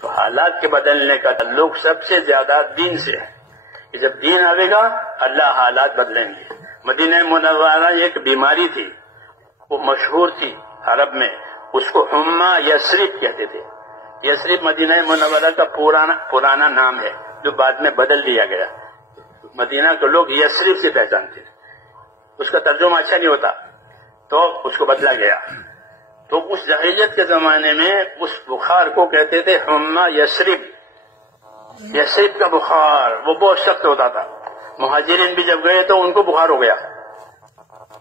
تو حالات کے بدلنے کا تعلق سب سے زیادہ دین سے ہے کہ جب دین آئے گا اللہ حالات بدلیں گے۔ مدینہ منورہ ایک بیماری تھی، وہ مشہور تھی عرب میں، اس کو حمہ یثرب کہتے تھے۔ یثرب مدینہ منورہ کا پرانا نام ہے جو بعد میں بدل دیا گیا۔ مدینہ کے لوگ یثرب سے پہچانتے، اس کا ترجمہ اچھا نہیں ہوتا تو اس کو بدلا گیا۔ تو اس جاہلیت کے زمانے میں اس بخار کو کہتے تھے حمہ یثرب۔ یثرب کا بخار وہ بہت سخت ہوتا تھا، مہاجرین بھی جب گئے تو ان کو بخار ہو گیا،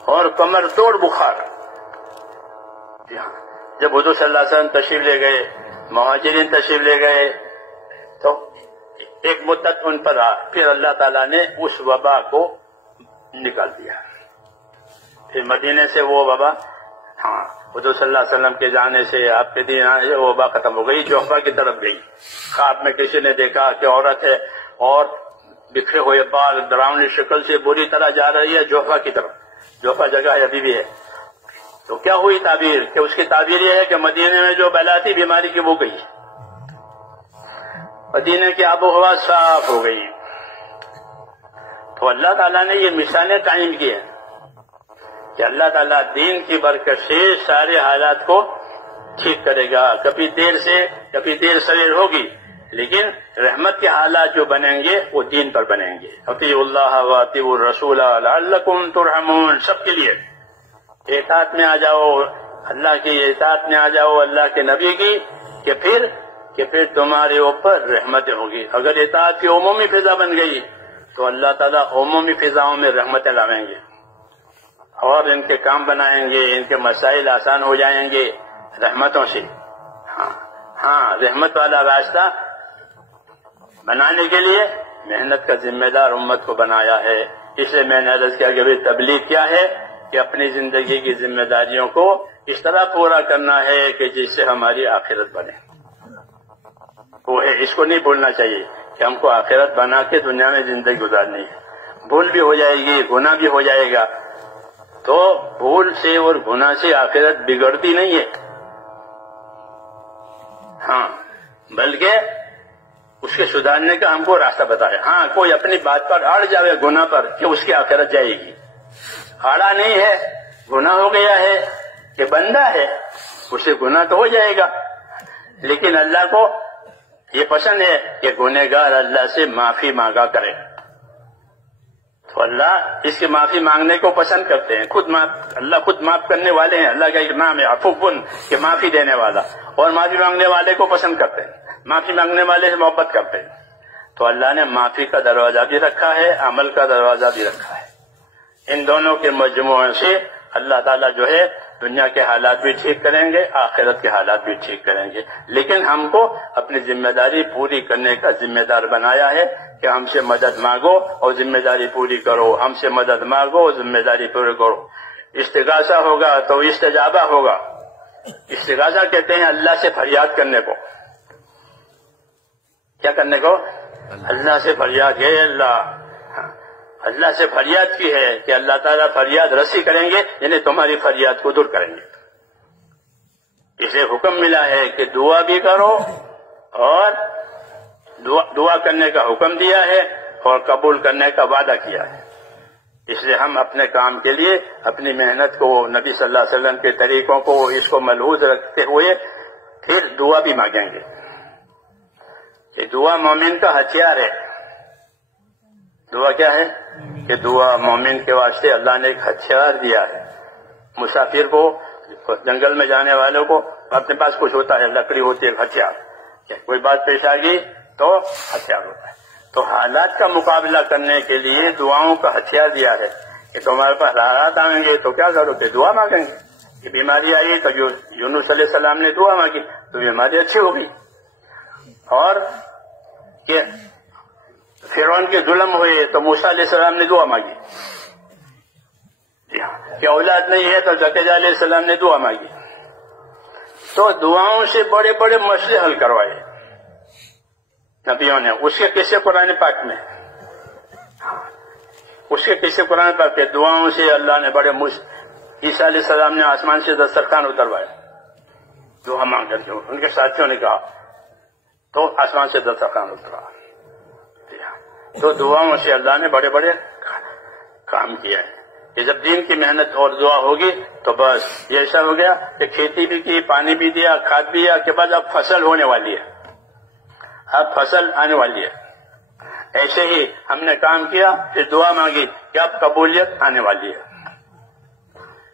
اور کمر توڑ بخار۔ جب حضور صلی اللہ علیہ وسلم تشریف لے گئے، مہاجرین تشریف لے گئے، تو ایک مدت ان پر پھر اللہ تعالیٰ نے اس وبا کو نکال دیا۔ پھر مدینے سے وہ وبا حضور صلی اللہ علیہ وسلم کے جانے سے آپ کے دین آنے سے وہ وبا ختم ہو گئی، جوفہ کی طرف گئی۔ خواب میں کسی نے دیکھا کہ عورت ہے اور بکھرے ہوئے بال ڈراؤنی شکل سے بری طرح جا رہی ہے جوفہ کی طرف۔ جوفہ جگہ ہے ابھی بھی ہے۔ تو کیا ہوئی تعبیر کہ اس کی تعبیر یہ ہے کہ مدینے میں جو بلا تھی بیماری کی وہ گئی، مدینے کی آب و ہوا صاف ہو گئی۔ تو اللہ تعالیٰ نے یہ مثالیں قائم کی ہیں کہ اللہ تعالیٰ دین کی برکت سے سارے حالات کو ٹھیک کرے گا۔ کبھی دیر سے کبھی دیر سویر ہوگی، لیکن رحمت کے حالات جو بنیں گے وہ دین پر بنیں گے۔ اطیعوا اللہ واطیعوا الرسول لعلکم ترحمون، سب کے لیے اطاعت میں آ جاؤ، اللہ کی اطاعت میں آ جاؤ، اللہ کے نبی کی، کہ پھر تمہارے اوپر رحمتیں ہوگی۔ اگر اطاعت کی عمومی فضا بن گئی تو اللہ تعالیٰ عمومی فضاؤں میں رحمتیں لاویں گے اور ان کے کام بنائیں گے، ان کے مسائل آسان ہو جائیں گے رحمتوں سے۔ ہاں رحمت والا راستہ بنانے کے لیے محنت کا ذمہ دار امت کو بنایا ہے۔ اس لیے میں نے عرض کیا کہ تبلیغ کیا ہے کہ اپنی زندگی کی ذمہ داریوں کو اس طرح پورا کرنا ہے کہ جس سے ہماری آخرت بنے۔ وہ ہے، اس کو نہیں بھولنا چاہیے کہ ہم کو آخرت بنا کے دنیا میں زندگی گزارنی ہے۔ بھول بھی ہو جائے گی، گناہ بھی ہو جائے گا، تو بھول سے اور گناہ سے آخرت بگڑتی نہیں ہے، ہاں بلکہ اس کے سدھارنے کا ہم کو راستہ بتایا۔ ہاں کوئی اپنی بات پر اڑ جائے گناہ پر کہ اس کی آخرت جائے گی، اڑا نہیں ہے، گناہ ہو گیا ہے کہ بندہ ہے، اسے گناہ تو ہو جائے گا، لیکن اللہ کو یہ پسند ہے کہ گنہگار اللہ سے معافی مانگا کرے۔ تو اللہ اس کی معافی مانگنے کو پسند کرتے ہیں، اللہ خود معاف کرنے والے ہیں، اللہ کا ایک نام ہے عفو کہ معافی دینے والا، اور معافی مانگنے والے کو پسند کرتے ہیں، معافی مانگنے والے سے محبت کرتے ہیں۔ تو اللہ نے معافی کا دروازہ بھی رکھا ہے، عمل کا دروازہ بھی رکھا ہے۔ ان دونوں کے مجموعے سے اللہ تعالیٰ جو ہے دنیا کے حالات بھی ٹھیک کریں گے، آخرت کے حالات بھی ٹھیک کریں گے، لیکن ہم کو اپنی ذمہ داری پوری کرنے کا ذمہ دار بنایا ہے کہ ہم سے مدد مانگو اور ذمہ داری پوری کرو، ہم سے مدد مانگو اور ذمہ داری پوری کرو۔ استغاثہ ہوگا تو استجابہ ہوگا۔ استغاثہ کہتے ہیں اللہ سے فریاد کرنے کو۔ کیا کرنے کو؟ اللہ سے فریاد ہے، اللہ سے فریاد کی ہے کہ اللہ تعالیٰ فریاد رسی کریں گے، یعنی تمہاری فریاد کو دور کریں گے۔ اسے حکم ملا ہے کہ دعا بھی کرو، اور دعا کرنے کا حکم دیا ہے اور قبول کرنے کا وعدہ کیا ہے۔ اس لیے ہم اپنے کام کے لیے اپنی محنت کو، نبی صلی اللہ علیہ وسلم کے طریقوں کو اس کو ملحوظ رکھتے ہوئے پھر دعا بھی مانگیں گے کہ دعا مومن کا ہتھیار ہے۔ دعا کیا ہے؟ کہ دعا مومن کے واسطے اللہ نے ایک ہتھیار دیا ہے۔ مسافر کو، جنگل میں جانے والوں کو اپنے پاس کچھ ہوتا ہے، لکڑی ہوتی ہے، ہتھیار، کوئی بات پیش آ گئی تو ہتھیار ہوتا ہے۔ تو حالات کا مقابلہ کرنے کے لیے دعاؤں کا ہتھیار دیا ہے کہ تمہارے پاس حالات آئیں گے تو کیا کرو کہ دعا مانگیں گے۔ کہ بیماری آئی تو یونس علیہ السلام نے دعا مانگی تو بیماری اچھی ہو گئی، اور کہ فرعون کے ظلم ہوئے تو موسیٰ علیہ السلام نے دعا مانگی، کہ اولاد نہیں ہے تو زکریا علیہ السلام نے دعا مانگی۔ تو دعاؤں سے بڑے بڑے مسئلے حل کروائے نبیوں نے۔ اس کے قصے قرآن پاک میں، اس کے قصے قرآن پاک میں دعاؤں سے اللہ نے بڑے عیسیٰ علیہ السلام نے آسمان سے دسترخوان اتروایا، دعا مانگ کر کے۔ ان کے ساتھیوں نے کہا تو آسمان سے دسترخوان اترا. تو دعاؤں سے اللہ نے بڑے بڑے کام کیا ہے. یہ جب دین کی محنت اور دعا ہوگی تو بس یہ ایسا ہو گیا کہ کھیتی بھی کی، پانی بھی دیا، کھاد بھی دیا، کے بعد اب فصل ہونے والی ہے، اب فصل آنے والی ہے. ایسے ہی ہم نے کام کیا، پھر دعا مانگی کہ اب قبولیت آنے والی ہے.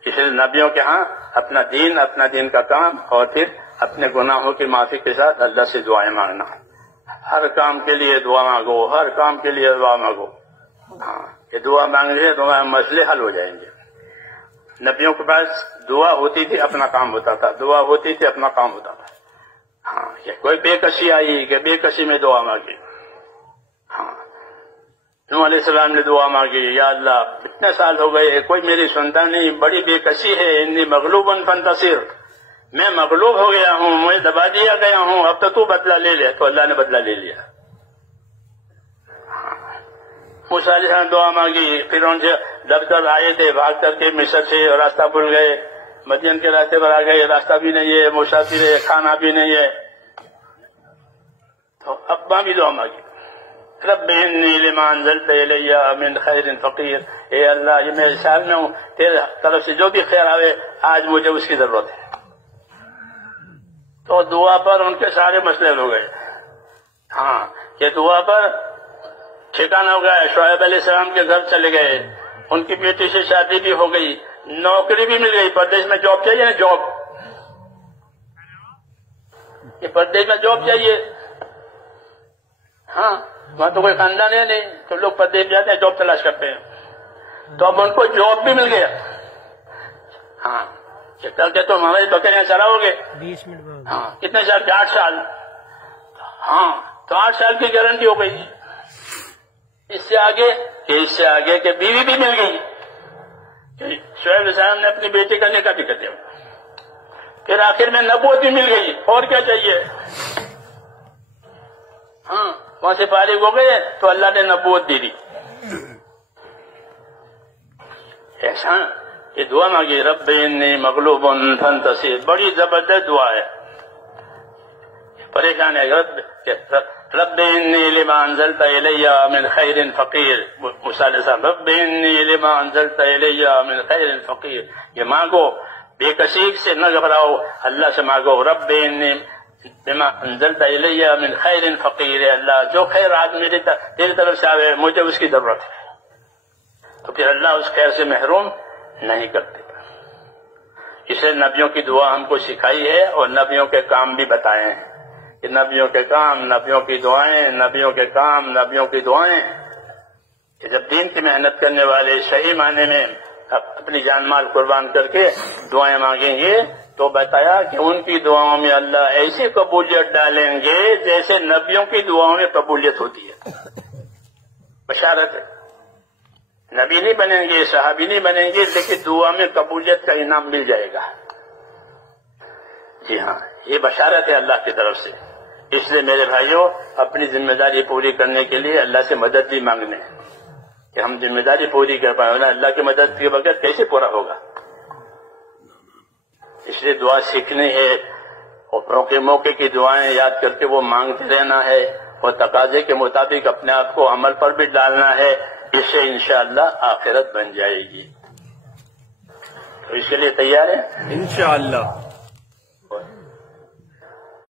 اس لیے نبیوں کے ہاں اپنا دین کا کام اور پھر اپنے گناہوں کی معافی کے ساتھ اللہ سے دعائیں مانگنا. ہر کام کے لیے دعا مانگو، ہر کام کے لیے دعا مانگو. ہاں، یہ دعا مانگنے سے تمہارے مسئلے حل ہو جائیں گے. نبیوں کے پاس دعا ہوتی تھی، اپنا کام ہوتا تھا، دعا ہوتی تھی، اپنا کام ہوتا تھا. ہاں، یہ کوئی بے کسی آئی کہ بے کسی میں دعا مانگی. ہاں، نوح علیہ السلام نے دعا مانگی، یا اللہ اتنے سال ہو گئے کوئی میری سنتا نہیں، بڑی بے کسی ہے، انی مغلوب فانتصر، میں مغلوب ہو گیا ہوں، مجھے دبا دیا گیا ہوں، اب تو بدلہ لے لے. تو اللہ نے بدلہ لے لیا. موسیٰ علیہ السلام دعا مانگی، پھر ان سے ڈر کر آئے تھے، بھاگ کر کے مصر سے راستہ بھول گئے، مدین کے راستے پر آ گئے، راستہ بھی نہیں ہے، مسافر ہے، کھانا بھی نہیں ہے. تو اب بھی دعا مانگی، رب انی لما انزلت الی من خیر فقیر، اے اللہ یہ میں حال میں ہوں، تیرے طرف سے جو بھی خیر آئے آج مجھے اس کی ضرورت ہے. تو دعا پر ان کے سارے مسئلے ہو گئے. ہاں، یہ دعا پر ٹھکانہ ہو گیا. شعیب علیہ السلام کے گھر چلے گئے، ان کی بیٹی سے شادی بھی ہو گئی، نوکری بھی مل گئی. پردیش میں جاب چاہیے نا، جاب، یہ پردیش میں جاب چاہیے. ہاں، وہاں تو کوئی خاندان ہے نہیں، تو لوگ پردیش جاتے ہیں، جاب تلاش کرتے ہیں. تو اب ان کو جاب بھی مل گیا. ہاں، کل کے تو ہمارے بکریاں چلاؤ گے. 20 منٹ بعد. ہاں، کتنے سال؟ 8 سال. ہاں، تو 8 سال کی گارنٹی ہو گئی. اس سے آگے کہ بیوی بھی مل گئی. شعیب علیہ السلام نے اپنی بیٹی کا نکاح بھی کر دیا. پھر آخر میں نبوت بھی مل گئی. اور کیا چاہیے؟ ہاں، وہاں سے فارغ ہو گئے تو اللہ نے نبوت دے دی. ایسا یہ دعا مانگی، رب انی مغلوب فانتصر، بڑی زبردست دعا ہے. پریشان ہے، رب انی لما انزلت الی من خیر فقیر. موسیٰ علیہ السلام، رب انی لما انزلت الی من خیر فقیر. یہ مانگو، بے کسی سے نہ گھبراؤ، اللہ سے مانگو. رب انی لما انزلت الی من خیر فقیر، اللہ جو خیر آج تیری طرف سے آئے مجھے اس کی ضرورت ہے. تو پھر اللہ اس خیر سے محروم نہیں کرتے. اسے نبیوں کی دعا ہم کو سکھائی ہے اور نبیوں کے کام بھی بتائے ہیں کہ نبیوں کے کام، نبیوں کی دعائیں، نبیوں کے کام، نبیوں کی دعائیں. کہ جب دین کی محنت کرنے والے صحیح معنی میں اپنی جان مال قربان کر کے دعائیں مانگیں گے تو بتایا کہ ان کی دعاؤں میں اللہ ایسی قبولیت ڈالیں گے جیسے نبیوں کی دعاؤں میں قبولیت ہوتی ہے. بشارت ہے. نبی نہیں بنیں گے، صحابی نہیں بنیں گے، لیکن دعا میں قبولیت کا انعام مل جائے گا. جی ہاں، یہ بشارت ہے اللہ کی طرف سے. اس لیے میرے بھائیوں، اپنی ذمہ داری پوری کرنے کے لیے اللہ سے مدد بھی مانگنے کہ ہم ذمہ داری پوری کر پائیں. اللہ کی مدد کے بغیر کیسے پورا ہوگا؟ اس لیے دعا سیکھنی ہے اور موقع کی دعائیں یاد کر کے وہ مانگتے رہنا ہے اور تقاضے کے مطابق اپنے آپ کو عمل پر بھی ڈالنا ہے. اس سے انشاءاللہ آخرت بن جائے گی. تو اس کے لیے تیار ہیں؟ انشاءاللہ.